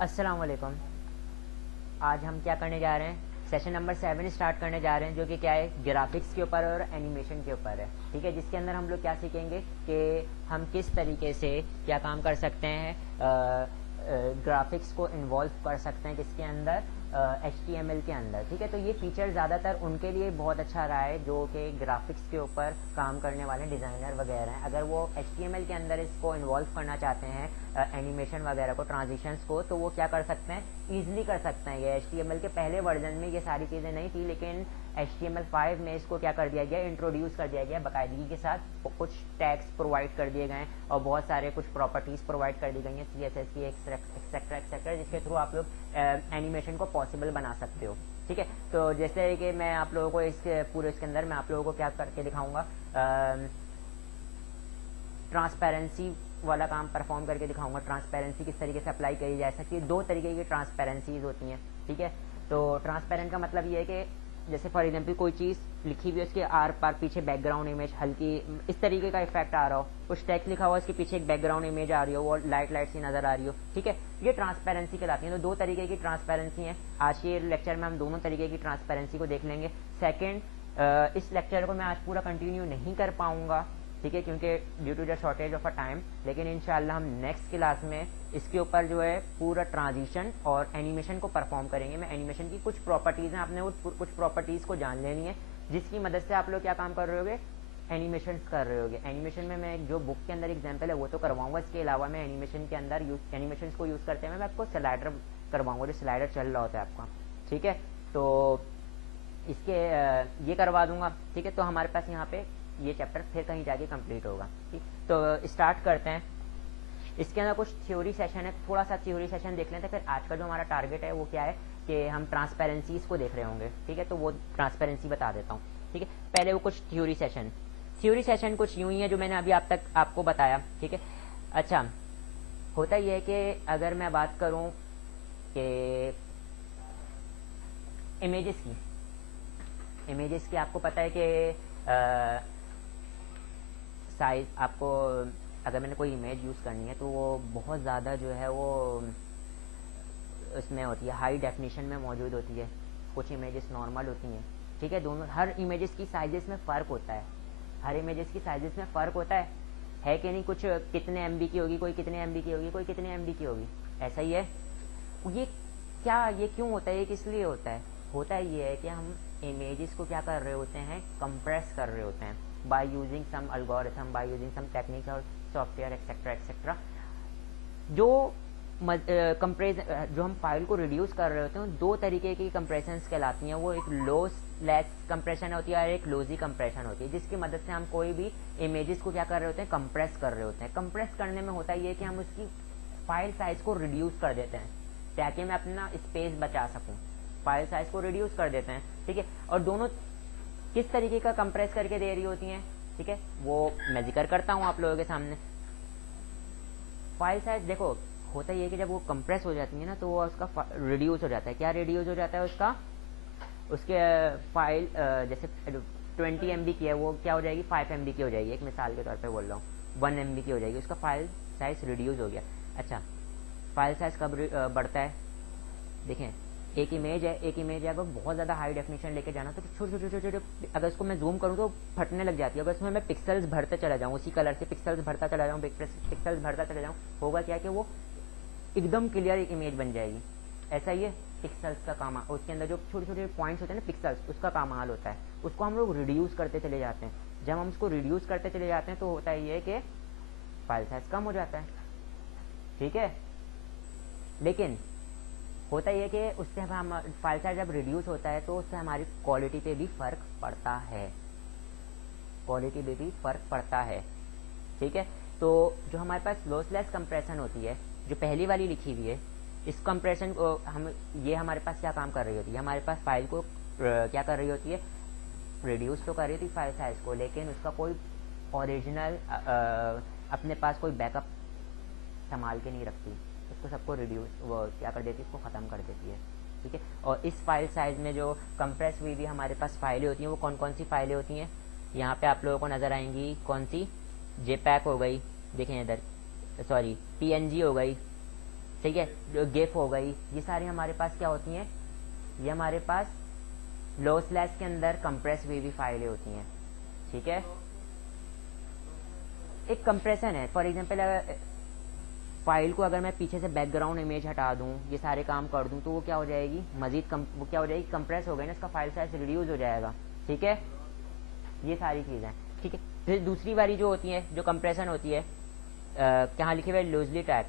अस्सलाम वालेकुम। आज हम क्या करने जा रहे हैं, सेशन नंबर 7 स्टार्ट करने जा रहे हैं, जो कि क्या है, ग्राफिक्स के ऊपर और एनिमेशन के ऊपर है। ठीक है, जिसके अंदर हम लोग क्या सीखेंगे कि हम किस तरीके से क्या काम कर सकते हैं, ग्राफिक्स को इन्वॉल्व कर सकते हैं किसके अंदर, HTML के अंदर। ठीक है, तो ये फीचर ज़्यादातर उनके लिए बहुत अच्छा रहा है जो कि ग्राफिक्स के ऊपर काम करने वाले डिज़ाइनर वगैरह हैं। अगर वो HTML के अंदर इसको इन्वॉल्व करना चाहते हैं, एनिमेशन वगैरह को, ट्रांजिशंस को, तो वो क्या कर सकते हैं, ईजिली कर सकते हैं। ये HTML के पहले वर्जन में ये सारी चीज़ें नहीं थी, लेकिन HTML5 में इसको क्या कर दिया गया, इंट्रोड्यूस कर दिया गया बाकायदगी के साथ। कुछ टैग्स प्रोवाइड कर दिए गए और बहुत सारे कुछ प्रॉपर्टीज़ प्रोवाइड कर दी गई हैं, CSS की एक्सेट्रा एक्सेट्रा, जिसके थ्रू आप लोग एनिमेशन को पॉसिबल बना सकते हो। ठीक है, तो जैसे कि मैं आप लोगों को इसके पूरे इसके अंदर मैं आप लोगों को क्या करके दिखाऊंगा, ट्रांसपेरेंसी वाला काम परफॉर्म करके दिखाऊंगा। ट्रांसपेरेंसी किस तरीके से अप्लाई करी जा सकती है। दो तरीके की ट्रांसपेरेंसीज होती हैं। ठीक है, तो ट्रांसपेरेंट का मतलब ये है कि जैसे फॉर एग्जांपल कोई चीज़ लिखी हुई है, उसके आर पार पीछे बैकग्राउंड इमेज हल्की इस तरीके का इफेक्ट आ रहा हो, कुछ टेक्स्ट लिखा हुआ उसके पीछे एक बैकग्राउंड इमेज आ रही हो, वो लाइट लाइट सी नजर आ रही हो। ठीक है, ये ट्रांसपेरेंसी कहलाती है। तो दो तरीके की ट्रांसपेरेंसी है। आज के लेक्चर में हम दोनों तरीके की ट्रांसपेरेंसी को देख लेंगे। सेकेंड, इस लेक्चर को मैं आज पूरा कंटिन्यू नहीं कर पाऊंगा, ठीक है, क्योंकि due to the shortage of a time, लेकिन इंशाल्लाह हम नेक्स्ट क्लास में इसके ऊपर जो है पूरा ट्रांजिशन और एनिमेशन को परफॉर्म करेंगे। मैं एनिमेशन की कुछ प्रॉपर्टीज़ हैं, आपने वो कुछ प्रॉपर्टीज़ को जान लेनी है, जिसकी मदद से आप लोग क्या काम कर रहे होगे, एनिमेशन कर रहे होगे। एनिमेशन में मैं जो बुक के अंदर एग्जाम्पल है वो तो करवाऊंगा, इसके अलावा मैं एनिमेशन के अंदर एनिमेशन को यूज़ करते हैं मैं आपको स्लाइडर करवाऊंगा, जो स्लाइडर चल रहा होता है आपका। ठीक है, तो इसके ये करवा दूंगा। ठीक है, तो हमारे पास यहाँ पे ये चैप्टर फिर कहीं जाके कंप्लीट होगा। ठीक, तो स्टार्ट करते हैं। इसके अंदर कुछ थ्योरी सेशन है, थोड़ा सा थ्योरी सेशन देख लेते हैं। फिर आज का जो हमारा टारगेट है वो क्या है कि हम ट्रांसपेरेंसीज को देख रहे होंगे। ठीक है, तो वो ट्रांसपेरेंसी बता देता हूँ। ठीक है, पहले वो कुछ थ्योरी सेशन कुछ यूँ ही है जो मैंने अभी आप तक आपको बताया। ठीक है, अच्छा, होता ये है कि अगर मैं बात करूँ कि इमेजेस की आपको पता है कि साइज आपको, अगर मैंने कोई इमेज यूज़ करनी है तो वो बहुत ज़्यादा जो है वो उसमें होती है, हाई डेफिनेशन में मौजूद होती है। कुछ इमेजेस नॉर्मल होती हैं। ठीक है, दोनों हर इमेजेस की साइजेस में फ़र्क होता है। हर इमेजेस की साइजेस में फ़र्क होता है कि नहीं। कुछ कितने MB की होगी, कोई कितने MB की होगी, कोई कितने MB की होगी, ऐसा ही है। ये क्यों होता है, ये किस लिए होता है? होता है ये है कि हम इमेजेस को क्या कर रहे होते हैं, कंप्रेस कर रहे होते हैं by using some algorithm, by using some technique और सॉफ्टवेयर एक्सेट्रा एक्सेट्रा। जो जो हम फाइल को रिड्यूस कर रहे होते हैं, दो तरीके की कंप्रेशंस कहलाती हैं। वो एक लॉसलेस कंप्रेशन होती है और एक लॉसी कंप्रेशन होती है, जिसकी मदद से हम कोई भी इमेजेस को क्या कर रहे होते हैं, कंप्रेस कर रहे होते हैं। कंप्रेस करने में होता ये कि हम उसकी फाइल साइज को रिड्यूस कर देते हैं ताकि मैं अपना स्पेस बचा सकूं। फाइल साइज को रिड्यूस कर देते हैं। ठीक है, और दोनों किस तरीके का कंप्रेस करके दे रही होती हैं, ठीक है, वो मैं जिक्र करता हूँ आप लोगों के सामने। फाइल साइज देखो, होता ये है कि जब वो कंप्रेस हो जाती है ना, तो वो उसका रिड्यूस हो जाता है। क्या रिड्यूस हो जाता है उसका, उसके फाइल जैसे 20 MB की है, वो क्या हो जाएगी, 5 MB की हो जाएगी। एक मिसाल के तौर पे बोल रहा हूँ, 1 MB की हो जाएगी। उसका फाइल साइज रिड्यूस हो गया। अच्छा, फाइल साइज कब बढ़ता है, देखें, एक इमेज है अगर बहुत ज़्यादा हाई डेफिनेशन लेके जाना तो छोटे छोटे अगर इसको मैं जूम करूँ तो फटने लग जाती है। अगर इसमें मैं पिक्सल्स भरते चला जाऊँ, उसी कलर से पिक्सल्स भरता चला जाऊँ, पिक्सल्स भरता चला जाऊँ, होगा क्या कि वो एकदम क्लियर एक इमेज बन जाएगी। ऐसा ही है पिक्सल्स का काम, उसके अंदर जो छोटे छोटे पॉइंट्स होते हैं ना पिक्सल्स, उसका काम हाल होता है। उसको हम लोग रिड्यूस करते चले जाते हैं। जब हम उसको रिड्यूस करते चले जाते हैं तो होता है ये कि फाइल साइज कम हो जाता है। ठीक है, लेकिन होता यह कि उससे हम फाइल साइज जब रिड्यूस होता है तो उससे हमारी क्वालिटी पे भी फ़र्क पड़ता है। क्वालिटी पे भी फ़र्क पड़ता है। ठीक है, तो जो हमारे पास लॉसलेस कंप्रेशन होती है, जो पहली वाली लिखी हुई है, इस कंप्रेशन को ये हमारे पास क्या काम कर रही होती है, हमारे पास फाइल को क्या कर रही होती है, रिड्यूस तो कर रही होती है फाइल साइज को, लेकिन उसका कोई ओरिजिनल अपने पास कोई बैकअप संभाल के नहीं रखती। उसको सबको रिड्यूस वो क्या कर देती है, इसको ख़त्म कर देती है। ठीक है, और इस फाइल साइज में जो कंप्रेस हुई भी हमारे पास फाइलें होती हैं, वो कौन कौन सी फाइलें होती हैं, यहाँ पे आप लोगों को नज़र आएंगी। कौन सी, JPEG हो गई, देखें इधर, सॉरी PNG हो गई, ठीक है, जो गिफ हो गई, ये सारी हमारे पास क्या होती हैं, ये हमारे पास लॉसलेस के अंदर कंप्रेस हुई भी फाइलें होती हैं। ठीक है, एक कंप्रेशन है। फॉर एग्जांपल फाइल को अगर मैं पीछे से बैकग्राउंड इमेज हटा दूं, ये सारे काम कर दूं, तो वो क्या हो जाएगी, मजीद वो क्या हो जाएगी, कंप्रेस हो गई ना, इसका फाइल साइज रिड्यूस हो जाएगा। ठीक है, ये सारी चीज़ें। ठीक है, फिर दूसरी वाली जो होती है, जो कंप्रेशन होती है, कहाँ लिखे हुए, लूजली टाइप,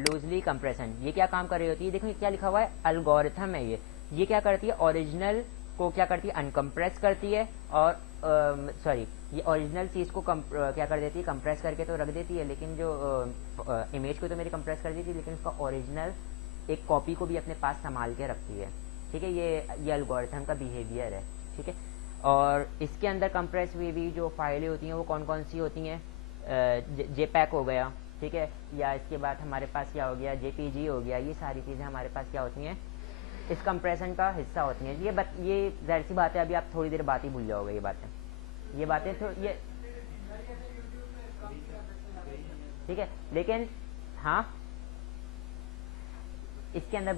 लूजली कंप्रेशन, ये क्या काम कर रही होती है, देखो क्या लिखा हुआ है, एल्गोरिथम है ये क्या करती है, ओरिजिनल को क्या करती है, अनकम्प्रेस करती है, और सॉरी ये ओरिजिनल चीज़ को क्या कर देती है, कंप्रेस करके तो रख देती है, लेकिन जो इमेज को तो मेरी कंप्रेस कर देती है, लेकिन उसका ओरिजिनल एक कॉपी को भी अपने पास संभाल के रखती है। ठीक है, ये एल्गोरिथम का बिहेवियर है। ठीक है, और इसके अंदर कंप्रेस हुई भी जो फाइलें होती हैं वो कौन कौन सी होती हैं, जेपैक हो गया, ठीक है, या इसके बाद हमारे पास क्या हो गया, जेपीजी हो गया, ये सारी चीज़ें हमारे पास क्या होती हैं, इस कंप्रेशन का हिस्सा होती हैं। ये जाहिर सी बात है, अभी आप थोड़ी देर बाद ही भूल जाओगे ये बातें तो ये, ठीक है, लेकिन हाँ, इसके अंदर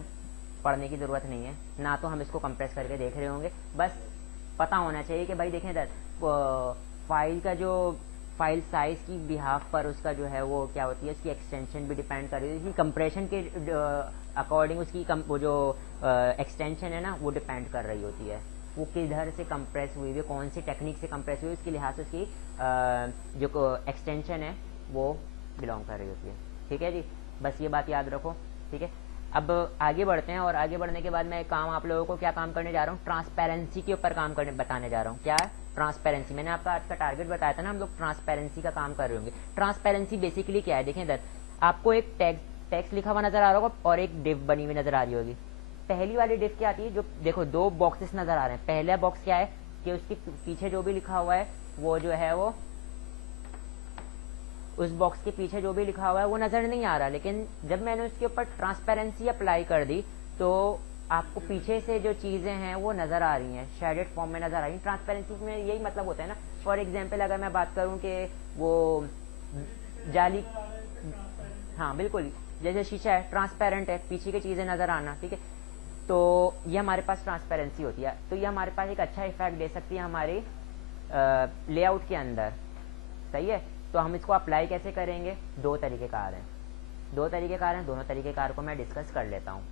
पढ़ने की ज़रूरत नहीं है ना, तो हम इसको कंप्रेस करके देख रहे होंगे, बस पता होना चाहिए कि भाई देखें इधर फाइल का जो फाइल साइज़ की बिहाफ पर उसका जो है वो क्या होती है, उसकी एक्सटेंशन भी डिपेंड कर रही है, इसकी कंप्रेशन के अकॉर्डिंग उसकी वो जो एक्सटेंशन है ना वो डिपेंड कर रही होती है, वो किधर से कंप्रेस हुई है, कौन सी टेक्निक से कंप्रेस हुई है, उसके लिहाज से उसकी जो एक्सटेंशन है वो बिलोंग कर रही होती है। ठीक है जी, बस ये बात याद रखो। ठीक है, अब आगे बढ़ते हैं, और आगे बढ़ने के बाद मैं काम आप लोगों को क्या काम करने जा रहा हूँ, ट्रांसपेरेंसी के ऊपर काम करने बताने जा रहा हूँ। क्या है ट्रांसपेरेंसी, मैंने आपका आज का टारगेट बताया था ना, हम लोग ट्रांसपेरेंसी का काम कर रहे होंगे। ट्रांसपेरेंसी बेसिकली क्या है, देखें इधर आपको एक टेक्स्ट लिखा हुआ नजर आ रहा होगा और एक डिव बनी हुई नजर आ रही होगी। पहली वाली डिव क्या आती है, जो देखो दो बॉक्सेस नजर आ रहे हैं, पहला बॉक्स क्या है कि उसके पीछे जो भी लिखा हुआ है वो जो है वो उस बॉक्स के पीछे जो भी लिखा हुआ है वो नज़र नहीं आ रहा, लेकिन जब मैंने उसके ऊपर ट्रांसपेरेंसी अप्लाई कर दी तो आपको पीछे से जो चीज़ें हैं वो नज़र आ रही हैं, शेडेड फॉर्म में नज़र आ रही हैं। ट्रांसपेरेंसी में यही मतलब होता है ना। फॉर एग्जांपल अगर मैं बात करूं कि वो जाली, हाँ बिल्कुल, जैसे शीशा है ट्रांसपेरेंट है, पीछे की चीज़ें नज़र आना, ठीक है, तो ये हमारे पास ट्रांसपेरेंसी होती है। तो ये हमारे पास एक अच्छा इफेक्ट दे सकती है हमारे लेआउट के अंदर। सही है, तो हम इसको अप्लाई कैसे करेंगे, दो तरीक़ेकार हैं, दोनों तरीक़ेकार को मैं डिस्कस कर लेता हूँ।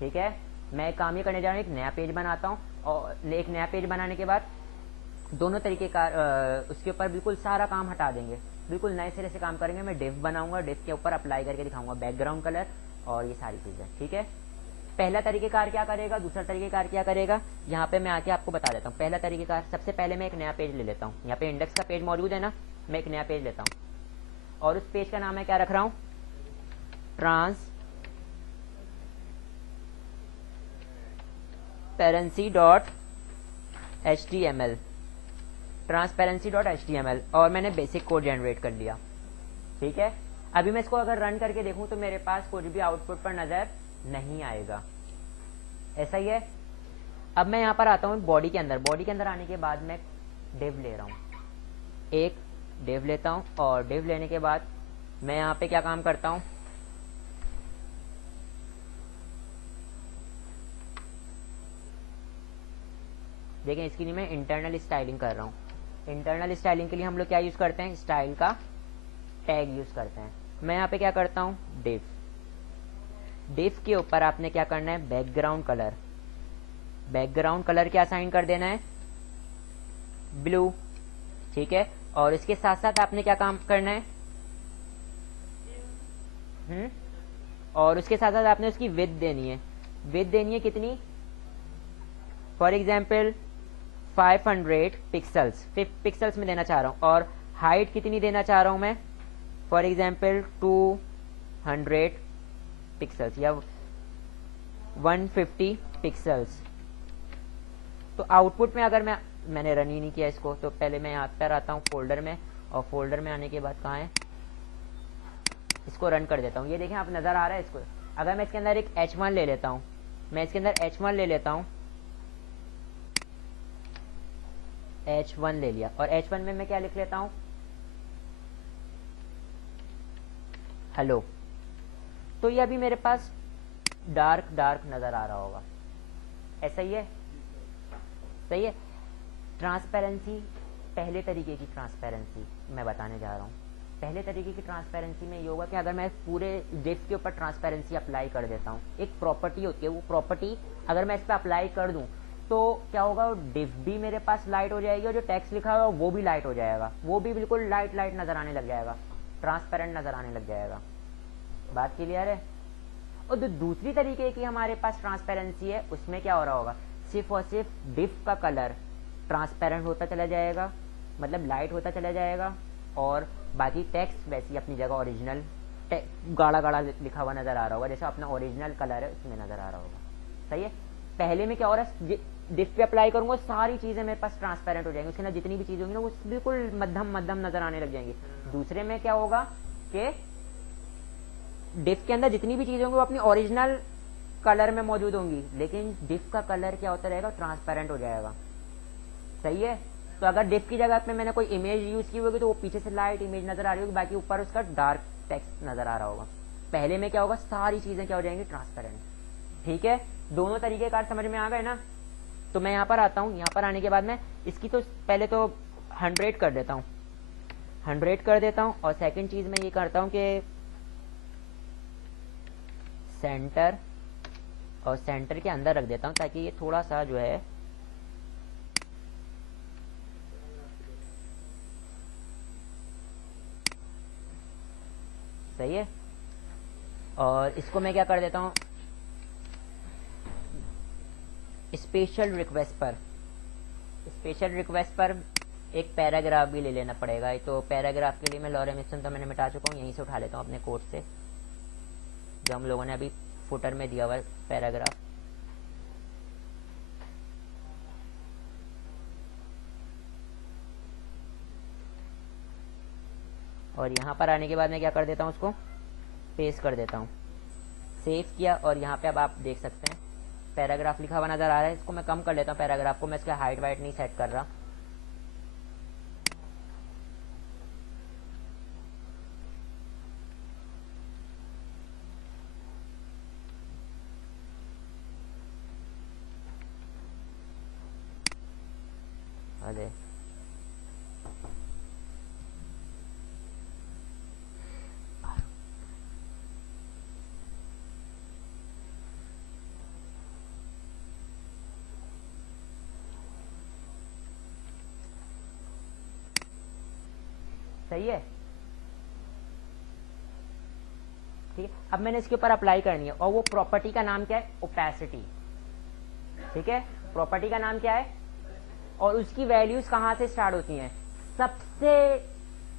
ठीक है, मैं एक काम ये करने जा रहा हूँ, एक नया पेज बनाता हूँ, और एक नया पेज बनाने के बाद दोनों तरीक़ेकार उसके ऊपर बिल्कुल सारा काम हटा देंगे, बिल्कुल नए सिरे से काम करेंगे। मैं डिव बनाऊंगा, डिव के ऊपर अप्लाई करके दिखाऊंगा बैकग्राउंड कलर और ये सारी चीज़ें। ठीक है, पहला तरीक़ेकार क्या करेगा, दूसरा तरीक़ेकार क्या करेगा, यहाँ पे मैं आके आपको बता देता हूँ। पहला तरीक़ेकार, सबसे पहले मैं एक नया पेज ले लेता हूँ, यहाँ पे इंडेक्स का पेज मौजूद है ना, मैं एक नया पेज लेता हूँ और उस पेज का नाम मैं क्या रख रहा हूँ, transparency.html, और मैंने बेसिक कोड जनरेट कर लिया। ठीक है, अभी मैं इसको अगर रन करके देखूं तो मेरे पास कुछ भी आउटपुट पर नज़र नहीं आएगा, ऐसा ही है। अब मैं यहाँ पर आता हूँ बॉडी के अंदर, बॉडी के अंदर आने के बाद मैं डिव ले रहा हूँ, एक डिव लेता हूँ, और डिव लेने के बाद मैं यहाँ पे क्या काम करता हूँ, देखें इसके लिए मैं इंटरनल स्टाइलिंग कर रहा हूँ। इंटरनल स्टाइलिंग के लिए हम लोग क्या यूज़ करते हैं, स्टाइल का टैग यूज़ करते हैं। मैं यहाँ पे क्या करता हूँ, डिव के ऊपर आपने क्या करना है, बैकग्राउंड कलर क्या असाइन कर देना है, ब्लू। ठीक है, और इसके साथ साथ आपने क्या काम करना है, और उसके साथ साथ आपने उसकी विड्थ देनी है, कितनी, फॉर एग्जाम्पल 500 पिक्सल्स में देना चाह रहा हूँ, और हाइट कितनी देना चाह रहा हूँ मैं, फॉर एग्जाम्पल 200 पिक्सल्स या 150 पिक्सल्स। तो आउटपुट में अगर मैंने रन ही नहीं किया इसको, तो पहले मैं यहाँ पर आता हूँ फोल्डर में, और फोल्डर में आने के बाद कहाँ है, इसको रन कर देता हूँ। ये देखें आप, नज़र आ रहा है इसको। अगर मैं इसके अंदर एक H1 ले लेता हूँ, H1 ले लिया, और H1 में मैं क्या लिख लेता हूँ, हेलो। तो ये अभी मेरे पास डार्क डार्क नज़र आ रहा होगा, ऐसा ही है, सही है। ट्रांसपेरेंसी, पहले तरीके की ट्रांसपेरेंसी मैं बताने जा रहा हूँ। पहले तरीके की ट्रांसपेरेंसी में ये होगा कि अगर मैं पूरे डिफ के ऊपर ट्रांसपेरेंसी अप्लाई कर देता हूँ, एक प्रॉपर्टी होती है, वो प्रॉपर्टी अगर मैं इस पर अप्लाई कर दूँ तो क्या होगा, वो डिफ भी मेरे पास लाइट हो जाएगी और जो टेक्स्ट लिखा हुआ वो भी लाइट हो जाएगा, वो भी बिल्कुल लाइट लाइट नज़र आने लग जाएगा, ट्रांसपेरेंट नज़र आने लग जाएगा। बात क्लियर है। और जो दूसरी तरीके की हमारे पास ट्रांसपेरेंसी है, उसमें क्या हो रहा होगा, सिर्फ और सिर्फ डिफ का कलर ट्रांसपेरेंट होता चला जाएगा, मतलब लाइट होता चला जाएगा, और बाकी टेक्स्ट वैसी अपनी जगह ओरिजिनल गाढ़ा गाढ़ा लिखा हुआ नज़र आ रहा होगा, जैसा अपना ओरिजिनल कलर है उसमें नज़र आ रहा होगा, सही है। पहले में क्या हो रहा है, डिफ पे अप्लाई करूंगा सारी चीज़ें मेरे पास ट्रांसपेरेंट हो जाएंगी, उसके अंदर जितनी भी चीज़ होंगी ना वो बिल्कुल मध्यम मध्यम नज़र आने लग जाएंगी। दूसरे में क्या होगा कि डिफ के अंदर जितनी भी चीज़ें होंगी वो अपनी ओरिजिनल कलर में मौजूद होंगी, लेकिन डिफ का कलर क्या होता रहेगा, ट्रांसपेरेंट हो जाएगा, सही है। तो अगर डिफ की जगह पे मैंने कोई इमेज यूज़ की होगी तो वो पीछे से लाइट इमेज नज़र आ रही होगी, बाकी ऊपर उसका डार्क टेक्स्ट नज़र आ रहा होगा। पहले में क्या होगा, सारी चीज़ें क्या हो जाएंगी, ट्रांसपेरेंट, ठीक है। दोनों तरीके कार समझ में आ गए ना। तो मैं यहाँ पर आता हूँ, यहाँ पर आने के बाद मैं इसकी तो पहले तो 100 कर देता हूँ, 100 कर देता हूँ, और सेकंड चीज़ मैं ये करता हूँ कि सेंटर, और सेंटर के अंदर रख देता हूँ ताकि ये थोड़ा सा जो है सही है। और इसको मैं क्या कर देता हूँ, स्पेशल रिक्वेस्ट पर, स्पेशल रिक्वेस्ट पर एक पैराग्राफ भी ले लेना पड़ेगा। तो पैराग्राफ के लिए मैं लॉरेम इप्सन तो मैंने मिटा चुका हूँ, यहीं से उठा लेता हूँ अपने कोड से, जो हम लोगों ने अभी फुटर में दिया हुआ है पैराग्राफ। और यहाँ पर आने के बाद मैं क्या कर देता हूँ, उसको पेस्ट कर देता हूँ, सेव किया, और यहाँ पे अब आप देख सकते हैं पैराग्राफ लिखा हुआ नज़र आ रहा है। इसको मैं कम कर लेता हूँ पैराग्राफ को, मैं इसका हाइट वाइट नहीं सेट कर रहा। अरे सही है, ठीक है। अब मैंने इसके ऊपर अप्लाई करनी है, और वो प्रॉपर्टी का नाम क्या है, ओपेसिटी, ठीक है। प्रॉपर्टी का नाम क्या है, और उसकी वैल्यूज कहाँ से स्टार्ट होती हैं, सबसे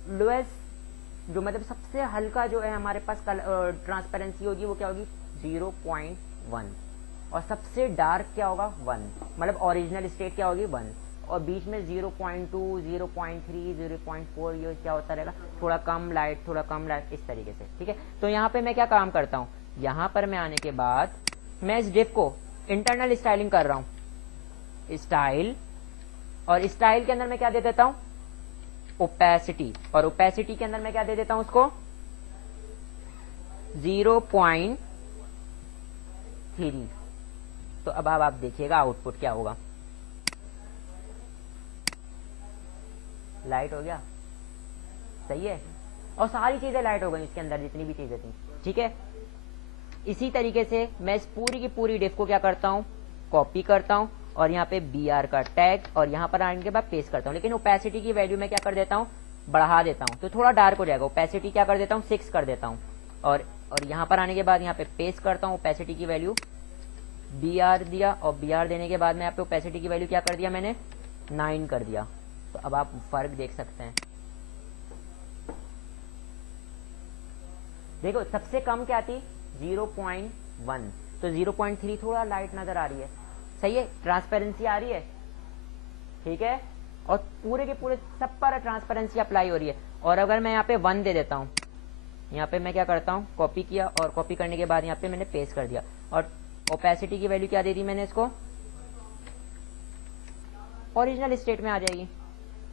लोएस्ट जो मतलब सबसे हल्का जो है हमारे पास ट्रांसपेरेंसी होगी वो क्या होगी, 0.1, और सबसे डार्क क्या होगा, 1, मतलब ओरिजिनल स्टेट क्या होगी, 1, और बीच में 0.2, 0.3, 0.4 ये क्या होता रहेगा, थोड़ा कम लाइट थोड़ा कम लाइट, इस तरीके से, ठीक है। तो यहाँ पे मैं क्या काम करता हूँ, यहाँ पर मैं आने के बाद मैं इस डिफ को इंटरनल स्टाइलिंग कर रहा हूँ, स्टाइल, और स्टाइल के अंदर मैं क्या दे देता हूँ, ओपेसिटी, और ओपेसिटी के अंदर मैं क्या दे देता हूँ उसको, 0.3। तो अब आप देखिएगा आउटपुट क्या होगा, लाइट हो गया, सही है, और सारी चीजें लाइट हो गई इसके अंदर जितनी भी चीजें थी, ठीक है। इसी तरीके से मैं इस पूरी की पूरी डिफ को क्या करता हूँ, कॉपी करता हूँ, और यहाँ पे BR का टैग, और यहाँ पर आने के बाद पेस्ट करता हूँ, लेकिन ओपेसिटी की वैल्यू मैं क्या कर देता हूँ, बढ़ा देता हूँ, तो थोड़ा डार्क हो जाएगा। ओपेसिटी क्या कर देता हूँ, 6 कर देता हूँ, और यहाँ पर आने के बाद यहाँ पे पेस्ट करता हूँ, ओपेसिटी की वैल्यू BR दिया, और BR देने के बाद में यहाँ पे ओपेसिटी की वैल्यू क्या कर दिया मैंने, 9 कर दिया। तो अब आप फर्क देख सकते हैं, देखो सबसे कम क्या थी, 0.1, तो 0.3 थोड़ा लाइट नजर आ रही है, सही है, ट्रांसपेरेंसी आ रही है, ठीक है, और पूरे के पूरे सब पर ट्रांसपेरेंसी अप्लाई हो रही है। और अगर मैं यहाँ पे 1 दे देता हूँ, यहाँ पे मैं क्या करता हूँ, कॉपी किया, और कॉपी करने के बाद यहाँ पे मैंने पेस्ट कर दिया, और ओपेसिटी की वैल्यू क्या दे दी मैंने इसको, ओरिजिनल स्टेट में आ जाएगी,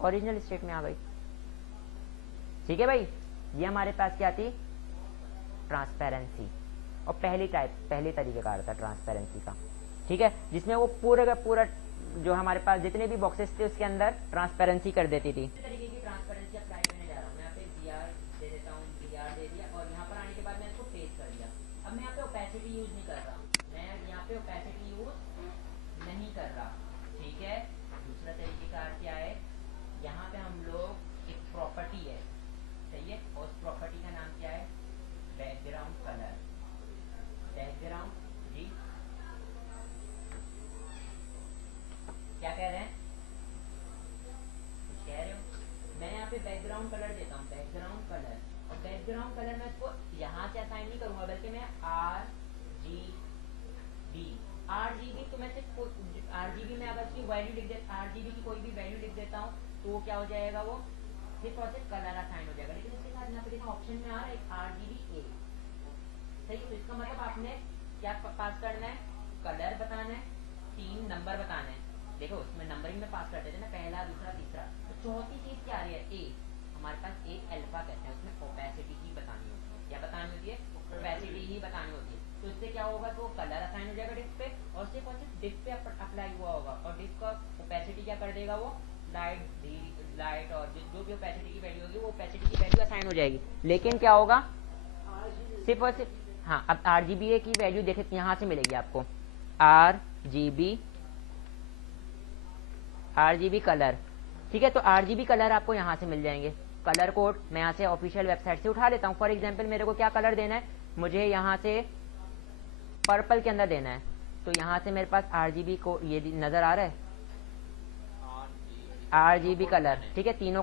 ओरिजिनल स्टेट में आ गई, ठीक है भाई। ये हमारे पास क्या थी, ट्रांसपेरेंसी, और पहले तरीके का आ रहा था ट्रांसपेरेंसी का, ठीक है, जिसमें वो पूरा का पूरा जो हमारे पास जितने भी बॉक्सेस थे उसके अंदर ट्रांसपेरेंसी कर देती थी। इस तरीके की ट्रांसपेरेंसी अप्लाई करने जा रहा हूँ मैं। यहाँ पे BR दे देता हूँ, BR दे दिया और यहाँ पर आने के बाद मैं इसको पेस्ट कर दिया। अब मैं यहाँ पे ओपेसिटी यूज नहीं कर रहा, मैं यहाँ पे ओपेसिटी यूज नहीं कर रहा, ठीक है। दूसरा तरीकेकार क्या है, यहाँ पे हम लोग एक प्रॉपर्टी है, सही है, और उस प्रॉपर्टी का नाम क्या है, बैकग्राउंड कलर। बैकग्राउंड जी क्या कह रहे हैं, कुछ कह रहे हो? मैं यहाँ पे बैकग्राउंड कलर देता हूँ, बैकग्राउंड कलर, और बैकग्राउंड कलर मैं इसको यहाँ से असाइन नहीं करूंगा, बल्कि मैं RGB तो मैं सिर्फ RGB में अगर इसकी वैल्यू लिख दे, RGB की कोई भी वैल्यू लिख देता हूँ तो वो क्या हो जाएगा, वो सिर्फ और सिर्फ कलर असाइन हो जाएगा। लेकिन उसके साथ यहाँ पे देखो ऑप्शन में आ रहा है एक RGB A, सही। तो इसका मतलब आपने क्या पास करना है, कलर बताना है, 3 नंबर बताना है। देखो उसमें नंबरिंग में पास करते थे ना, पहला दूसरा तीसरा। तो चौथी चीज क्या आ रही है, ए। हमारे पास एक अल्फा कहते हैं, उसमें ओपेसिटी ही बतानी होती है। क्या बतानी होती है, ओपेसिटी ही बतानी होती है। तो इससे क्या होगा, तो कलर असाइन हो जाएगा डिस्क पे, और सिर्फ और सिर्फ डिस्क पे अप्लाई हुआ होगा, और डिस्क का ओपेसिटी क्या कर देगा, वो लाइट और जो भी ओपेसिटी की वैल्यू होगी वो ओपेसिटी की वैल्यू असाइन हो जाएगी। लेकिन क्या होगा, सिर्फ और सिर्फ, हाँ, अब RGB की वैल्यू देखे यहाँ से मिलेगी आपको, RGB कलर, ठीक है। तो RGB कलर आपको यहाँ से मिल जाएंगे। कलर कोड मैं यहाँ से ऑफिशियल वेबसाइट से उठा लेता हूँ। फॉर एग्जांपल मेरे को क्या कलर देना है, मुझे यहाँ से पर्पल के अंदर देना है, तो यहाँ से मेरे पास RGB को ये नजर आ रहा है, RGB कलर, ठीक है। तीनों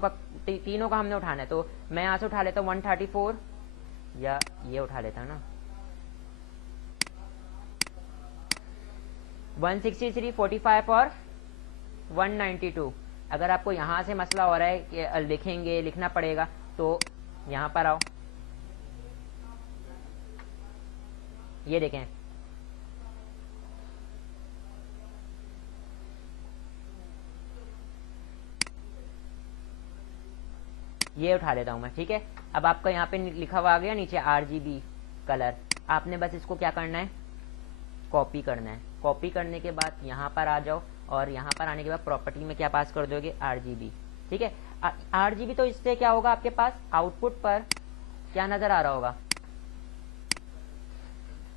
का हमने उठाना है, तो मैं यहाँ से उठा लेता हूँ 134, या ये उठा लेता है ना 163, 45 और 192। अगर आपको यहाँ से मसला हो रहा है कि लिखना पड़ेगा, तो यहाँ पर आओ, ये देखें, ये उठा लेता हूं मैं, ठीक है। अब आपका यहाँ पे लिखा हुआ आ गया नीचे RGB कलर। आपने बस इसको क्या करना है, कॉपी करना है। कॉपी करने के बाद यहाँ पर आ जाओ, और यहाँ पर आने के बाद प्रॉपर्टी में क्या पास कर दोगे, RGB, ठीक है। RGB, तो इससे क्या होगा, आपके पास आउटपुट पर क्या नजर आ रहा होगा,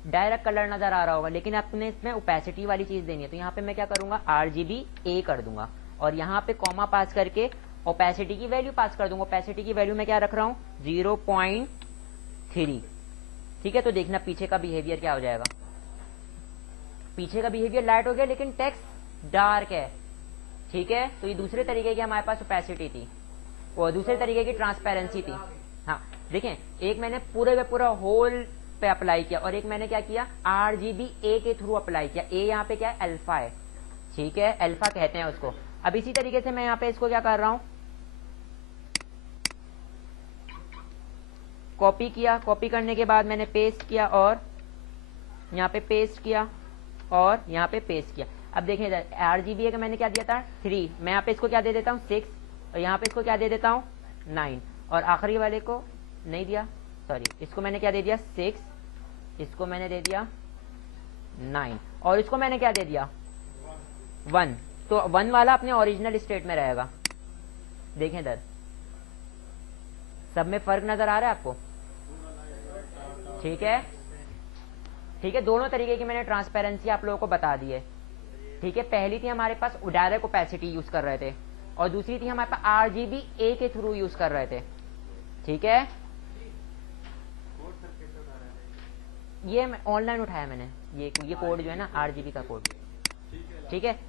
डायरेक्ट कलर नजर आ रहा होगा। लेकिन आपने इसमें ओपेसिटी वाली चीज देनी है, तो यहाँ पे मैं क्या करूंगा, RGB A कर दूंगा, और यहाँ पे कॉमा पास करके ओपेसिटी की वैल्यू पास कर दूंगा। ओपेसिटी की वैल्यू मैं क्या रख रहा हूँ, 0.3, ठीक है। तो देखना पीछे का बिहेवियर क्या हो जाएगा, पीछे का बिहेवियर लाइट हो गया लेकिन टेक्स्ट डार्क है, ठीक है। तो ये दूसरे तरीके की हमारे पास ओपेसिटी थी, और दूसरे तरीके की ट्रांसपेरेंसी थी। हाँ देखें, एक मैंने पूरे का पूरा होल पे अप्लाई किया, और एक मैंने क्या किया, RGB A के थ्रू अप्लाई किया। A यहाँ पे क्या है, अल्फा है, ठीक है, अल्फा कहते हैं उसको। अब इसी तरीके से मैं यहाँ पे इसको क्या कर रहा हूं, कॉपी किया। कॉपी करने के बाद मैंने पेस्ट किया, और यहाँ पे पेस्ट किया, और यहाँ पे पेस्ट किया। अब देखें इधर RGB का मैंने क्या दिया था, 3, मैं यहाँ पे इसको क्या दे देता हूँ, 6, और यहाँ पे इसको क्या दे देता हूँ, 9, और आखिरी वाले को नहीं दिया, सॉरी, इसको मैंने क्या दे दिया, 6, इसको मैंने दे दिया 9, और इसको मैंने क्या दे दिया, 1। तो 1 वाला अपने ओरिजिनल स्टेट में रहेगा। देखें इधर सब में फर्क नजर आ रहा है आपको, ठीक है, ठीक है। दोनों तरीके की मैंने ट्रांसपेरेंसी आप लोगों को बता दी है, ठीक है। पहली थी हमारे पास डायरेक्ट ओपेसिटी यूज कर रहे थे, और दूसरी थी हमारे पास RGB A के थ्रू यूज कर रहे थे, ठीक है। ये ऑनलाइन उठाया मैंने, ये कोड जो है ना RGB का कोड, ठीक है।